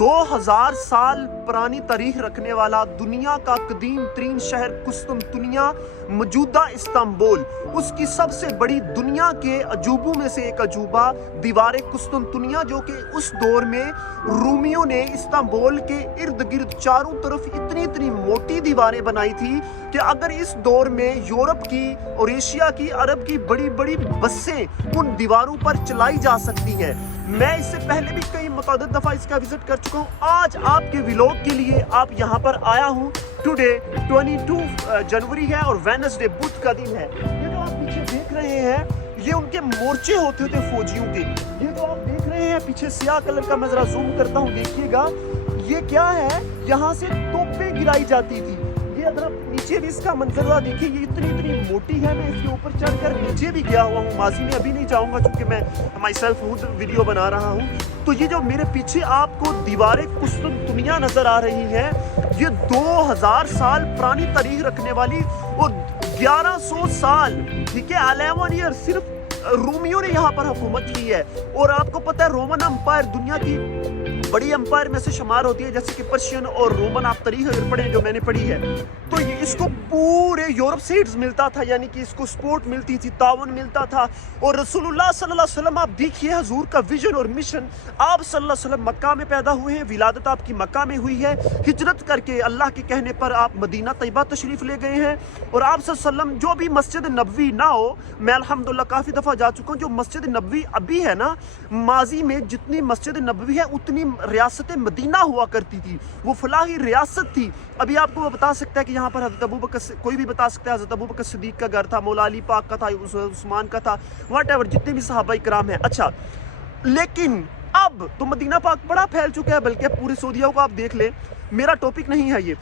2000 साल पुरानी तारीख रखने वाला दुनिया का कदीम तरीन शहर कुस्तुनतुनिया, मौजूदा इस्तांबुल, उसकी सबसे बड़ी दुनिया के अजूबों में से एक अजूबा दीवार कुस्तुनतुनिया, जो कि उस दौर में रूमियों ने इस्तांबुल के इर्द गिर्द चारों तरफ इतनी इतनी मोटी दीवारें बनाई थी कि अगर इस दौर में यूरोप की और एशिया की, अरब की बड़ी बड़ी बसें उन दीवारों पर चलाई जा सकती हैं। मैं इससे पहले भी कई मुतअद्दिद दफ़ा इसका विजिट कर चुका हूँ। आज आपके व्लॉग के लिए आप यहाँ पर आया हूँ। टुडे 22 जनवरी है और वेडनेसडे, बुध का दिन है। ये जो आप पीछे देख रहे हैं, ये उनके मोर्चे होते थे फौजियों के। ये जो आप देख रहे हैं पीछे स्याह कलर का, मैं जरा जूम करता हूँ, देखिएगा ये क्या है। यहाँ से तोपें गिराई जाती थी। ये अगर आप नीचे भी इसका मंजरा देखिए, ये इतनी इतनी मोटी है। मैं इसके ऊपर चढ़कर नीचे भी गया हुआ हूँ माजी में, अभी नहीं जाऊँगा क्योंकि मैं माई सेल्फ खुद वीडियो बना रहा हूँ। तो ये जो मेरे पीछे आपको दीवारें कुस्तुनतुनिया नजर आ रही है, ये 2000 साल पुरानी तारीख रखने वाली और 1100 साल, ठीक है, 11 ईयर सिर्फ रोमियो ने यहाँ पर हुकूमत की है। और आपको पता है रोमन एम्पायर दुनिया की बड़ी एम्पायर में से शुमार होती है, जैसे कि पर्शियन और रोमन आप तारीख अगर पढ़े, जो मैंने पढ़ी है, तो ये इसको पूरे यूरोप से एड्स मिलता था, यानी कि इसको सपोर्ट मिलती थी, तावन मिलता था। और रसूलुल्लाह सल्लल्लाहु अलैहि वसल्लम, आप देखिए हुजूर का विजन और मिशन, आप सल्लल्लाहु अलैहि वसल्लम मक्का में पैदा हुए हैं, विलादत आपकी मक्का में हुई है, हिजरत करके अल्लाह के कहने पर आप मदीना तैयबा तशरीफ ले गए हैं। और आप सल्लल्लाहु अलैहि वसल्लम, जो भी मस्जिद नबवी ना हो, मैं अल्हम्दुलिल्लाह काफ़ी दफ़ा जा चुका हूँ, जो मस्जिद नबवी अभी है ना, माजी में जितनी मस्जिद नबवी है उतनी रियासत मदीना हुआ करती थी, वो फलाही रियासत थी। अभी आपको वो बता सकता है कि यहाँ पर हज़रत अबू बकर, कोई भी बता सकता है, हज़रत अबू बकर सिद्दीक का घर था, मौला अली पाक का था, उस्मान का था, व्हाटएवर जितने भी सहाबा इकराम हैं। अच्छा, लेकिन अब तो मदीना पाक बड़ा फैल चुका है, बल्कि पूरी सऊदीया को आप देख लें। मेरा टॉपिक नहीं है ये,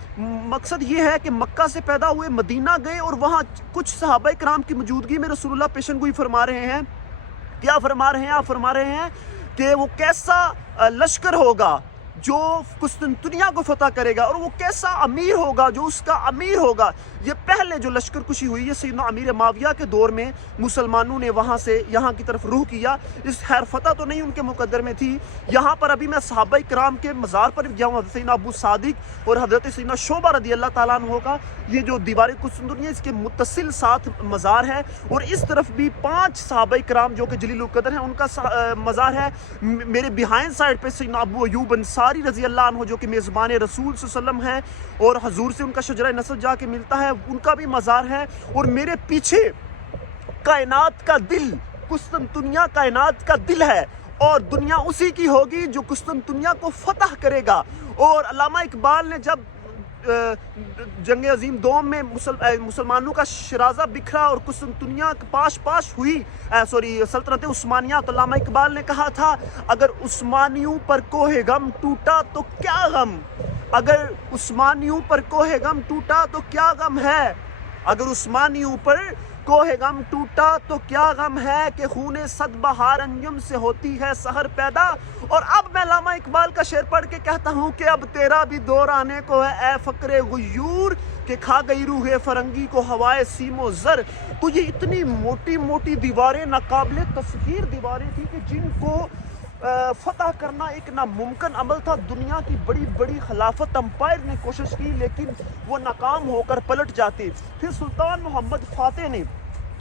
मकसद ये है कि मक्का से पैदा हुए, मदीना गए और वहाँ कुछ सहाबा इकराम की मौजूदगी में रसूलुल्लाह पेशन गोई फरमा रहे हैं। क्या फरमा रहे हैं? आप फरमा रहे हैं कि वो कैसा लश्कर होगा जो कुस्तुनतुनिया को फतह करेगा, और वो कैसा अमीर होगा जो उसका अमीर होगा। ये पहले जो लश्कर कुशी हुई है सैयदना अमीर माविया के दौर में, मुसलमानों ने वहाँ से यहाँ की तरफ रुख किया। इस खैर फतह तो नहीं उनके मुकद्दर में थी। यहाँ पर अभी मैं सहाबा इकराम के मज़ार पर गया हूँ, हज़रत सैयदना अबू सादिक और हज़रत सैयदना शोबा रज़ी अल्लाह ताला अन्हु का ये जो दीवार कुस्तुनतुनिया, इसके मुत्तसिल 7 मज़ार है। और इस तरफ भी 5 सहाबा इकराम जो कि जलील क़दर हैं, उनका मज़ार है। मेरे बिहाइंड साइड पर सैयदना अबू अयूब अंसारी रज़ी अल्लाह अन्हु, जो कि मेज़बान रसूल सल्लल्लाहु अलैहि वसल्लम हैं और हजूर से उनका शजरा नसब जाके मिलता है, उनका भी मज़ार है। और मेरे पीछे कायनात का दिल, कुस्तुनतुनिया कायनात का दिल है, और दुनिया उसी की होगी जो कुस्तुनतुनिया को फतह करेगा। और अल्लामा इकबाल ने जब जंग अजीम दोम में मुसलमानों का शराजा बिखरा और कुस्तुनतुनिया पाश पाश हुई, सल्तनत उस्मानिया, तो अल्लामा इकबाल ने कहा था, अगर उस्मानियों पर कोहे गम टूटा तो क्या गम, अगर उस्मानियों पर कोहे गम टूटा तो क्या गम है, अगर उस्मानियों पर कोहे गम टूटा तो क्या गम है कि खूने सद बहार अंजुम से होती है सहर पैदा। और अब मैं अल्लामा इकबाल का शेर पढ़ के कहता हूँ कि अब तेरा भी दौर आने को है ए फकरे गुयूर, कि खा गई रूह फरंगी को हवाए सीमो ज़र। तो ये इतनी मोटी मोटी दीवारें, नाकाबिले तस्खीर दीवारें थी कि जिनको फतह करना एक नामुमकिन अमल था। दुनिया की बड़ी बड़ी खिलाफत एम्पायर ने कोशिश की, लेकिन वो नाकाम होकर पलट जाते। फिर सुल्तान मोहम्मद फातेह ने,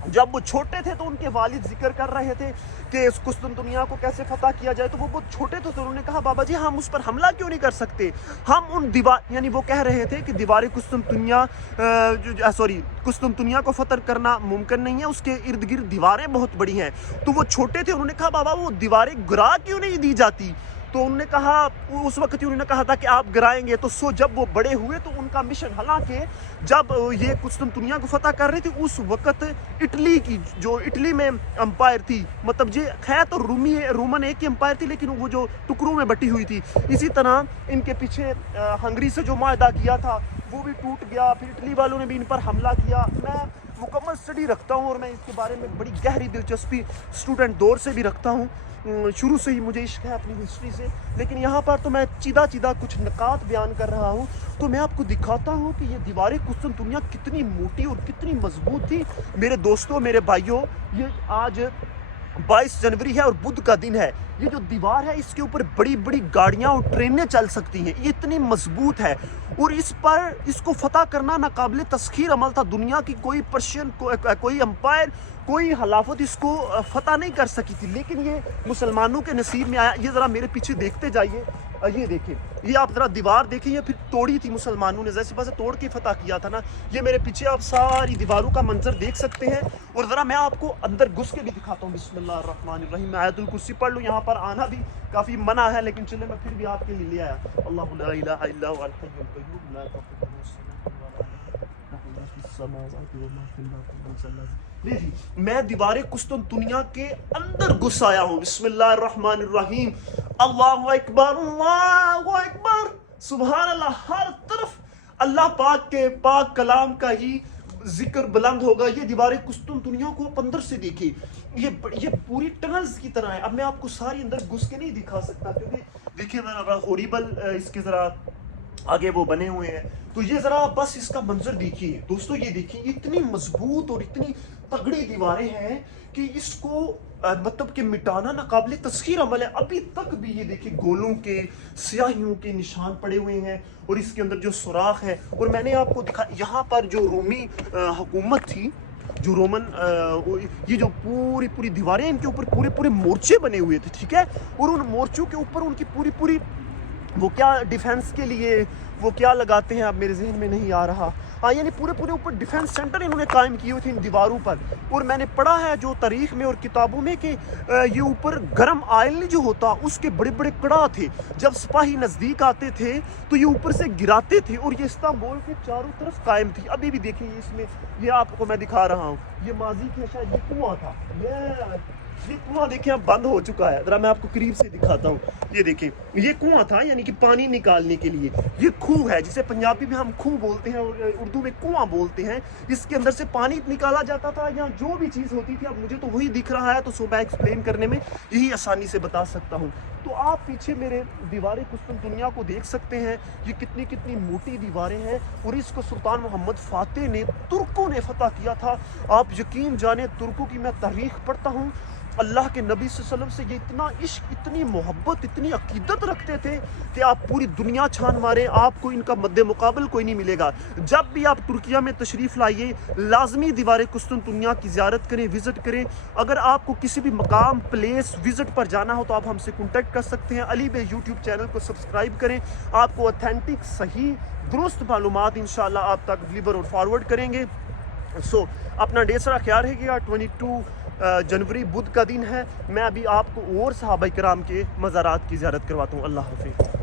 जब वो छोटे थे तो उनके वालिद जिक्र कर रहे थे कि इस कुस्तुनतुनिया को कैसे फतह किया जाए, तो वो बहुत छोटे थे, तो उन्होंने कहा, बाबा जी हम उस पर हमला क्यों नहीं कर सकते, हम उन दीवार, यानी वो कह रहे थे कि दीवार कुस्तुनतुनिया कुस्तुनतुनिया को फतह करना मुमकिन नहीं है, उसके इर्द गिर्द दीवारें बहुत बड़ी हैं। तो वो छोटे थे, उन्होंने कहा, बाबा वो दीवारें गिरा क्यों नहीं दी जाती। तो उन्होंने कहा, उस वक्त ही उन्होंने कहा था कि आप गिराएंगे। तो जब वो बड़े हुए तो उनका मिशन, हालांकि जब ये कुस्तुनतुनिया को फतह कर रही थी उस वक्त इटली की, जो इटली में एम्पायर थी, मतलब ये खैर तो रोमन एक ही एम्पायर थी, लेकिन वो जो टुकड़ों में बटी हुई थी। इसी तरह इनके पीछे हंगरी से जो माहदा किया था वो भी टूट गया, फिर इटली वालों ने भी इन पर हमला किया। मैं मुकम्मल स्टडी रखता हूँ और मैं इसके बारे में बड़ी गहरी दिलचस्पी स्टूडेंट दौर से भी रखता हूँ, शुरू से ही मुझे इश्क है अपनी हिस्ट्री से। लेकिन यहाँ पर तो मैं चीदा कुछ निकात बयान कर रहा हूँ, तो मैं आपको दिखाता हूँ कि ये दीवारें कुस्तुनतुनिया कितनी मोटी और कितनी मजबूत थी। मेरे दोस्तों, मेरे भाइयों, ये आज 22 जनवरी है और बुध का दिन है। ये जो दीवार है इसके ऊपर बड़ी बड़ी गाड़ियां और ट्रेनें चल सकती हैं, ये इतनी मजबूत है और इस पर इसको फतह करना नाकाबिले तस्खीर अमल था। दुनिया की कोई पर्शियन कोई एम्पायर कोई खिलाफत इसको फतह नहीं कर सकी थी, लेकिन ये मुसलमानों के नसीब में आया। ये ज़रा मेरे पीछे देखते जाइए, ये देखिए, ये आप ज़रा दीवार देखिए, ये फिर तोड़ी थी मुसलमानों ने, जैसे पास तोड़ के फतह किया था ना। ये मेरे पीछे आप सारी दीवारों का मंजर देख सकते हैं और ज़रा मैं आपको अंदर घुस के भी दिखाता हूँ। बिस्मिल्लाहिर्रहमानिर्रहीम। मैं आयतुल कुर्सी पढ़ लूँ, यहाँ पर आना भी काफ़ी मना है, लेकिन चले मैं फिर भी आपके लिए ले आया। अल्लाहु ला इलाहा इल्ला हुवल हय्युल क़य्यूम ला तअखुज़ुहु सिनतुन वला नौम। देखिए, मैं दीवारे कुस्तुनतुनिया के अंदर घुस आया हूँ। बिस्मिल्लाहिर्रहमानिर्रहीम। अल्लाहु अकबर, अल्लाहु अकबर, सुभान अल्लाह। हर तरफ अल्लाह पाक के पाक कलाम का ही जिक्र बुलंद होगा। ये दीवारें कुस्तुनतुनिया को आप अंदर से देखिए, ये पूरी टनल्स की तरह है। अब मैं आपको सारी अंदर घुस के नहीं दिखा सकता, क्योंकि देखिए जरा हॉरिबल इसके जरा आगे वो बने हुए हैं। तो ये जरा बस इसका मंजर देखिए दोस्तों, ये देखिए, ये इतनी मजबूत और इतनी तगड़ी दीवारें हैं कि इसको मतलब कि मिटाना नाकाबिले तस्खीर अमल है। अभी तक भी ये देखिए गोलों के स्याहियों के निशान पड़े हुए हैं और इसके अंदर जो सुराख है। और मैंने आपको दिखा, यहाँ पर जो रोमी हुकूमत थी, जो रोमन ये जो पूरी पूरी दीवारें, इनके ऊपर पूरे पूरे मोर्चे बने हुए थे, ठीक है। और उन मोर्चों के ऊपर उनकी पूरी पूरी वो क्या डिफेंस के लिए वो क्या लगाते हैं, अब मेरे जहन में नहीं आ रहा। हाँ, यानी पूरे पूरे ऊपर डिफेंस सेंटर इन्होंने कायम किए हुए थे इन दीवारों पर। और मैंने पढ़ा है जो तारीख में और किताबों में कि ये ऊपर गर्म आयल जो होता उसके बड़े बड़े कड़ा थे। जब सिपाही नज़दीक आते थे तो ये ऊपर से गिराते थे और ये इस्तांबुल के चारों तरफ कायम थी। अभी भी देखिए, इसमें ये आपको मैं दिखा रहा हूँ, ये माजी के शायद ये कुआं था, ये कुआं देखिए अब बंद हो चुका है। जरा मैं आपको करीब से दिखाता हूँ, ये देखिए, ये कुआं था, यानी कि पानी निकालने के लिए। ये खूह है, जिसे पंजाबी में हम खूह बोलते हैं और उर्दू में कुआं बोलते हैं। इसके अंदर से पानी निकाला जाता था, या जो भी चीज़ होती थी। अब मुझे तो वही दिख रहा है, तो सो मैं एक्सप्लेन करने में यही आसानी से बता सकता हूँ। तो आप पीछे मेरे दीवारें कुस्तुनतुनिया को देख सकते हैं, ये कितनी कितनी मोटी दीवारें हैं। और इसको सुल्तान मोहम्मद फातेह ने, तुर्कों ने फतह किया था। आप यकीन जाने, तुर्कों की मैं तारीख पढ़ता हूँ, अल्लाह के नबी सल्लल्लाहु अलैहि वसल्लम से ये इतना इश्क, इतनी मोहब्बत, इतनी अकीदत रखते थे कि आप पूरी दुनिया छान मारे, आपको इनका मद्दे मुकाबल कोई नहीं मिलेगा। जब भी आप तुर्किया में तशरीफ़ लाइए, लाजमी दीवार कुस्तुनतुनिया की ज़ियारत करें, विज़िट करें। अगर आपको किसी भी मकाम, प्लेस, विज़िट पर जाना हो तो आप हमसे कॉन्टैक्ट कर सकते हैं। अली बे यूट्यूब चैनल को सब्सक्राइब करें, आपको ऑथेंटिक, सही, दुरुस्त मालूमात इंशाअल्लाह आप तक डिलीवर और फॉरवर्ड करेंगे। अपना ढेर सारा ख्याल रखिएगा। 22 जनवरी बुध का दिन है। मैं अभी आपको और सहाबा किराम के मज़ारात की ज़ियारत करवाता हूँ। अल्लाह हाफ़िज़।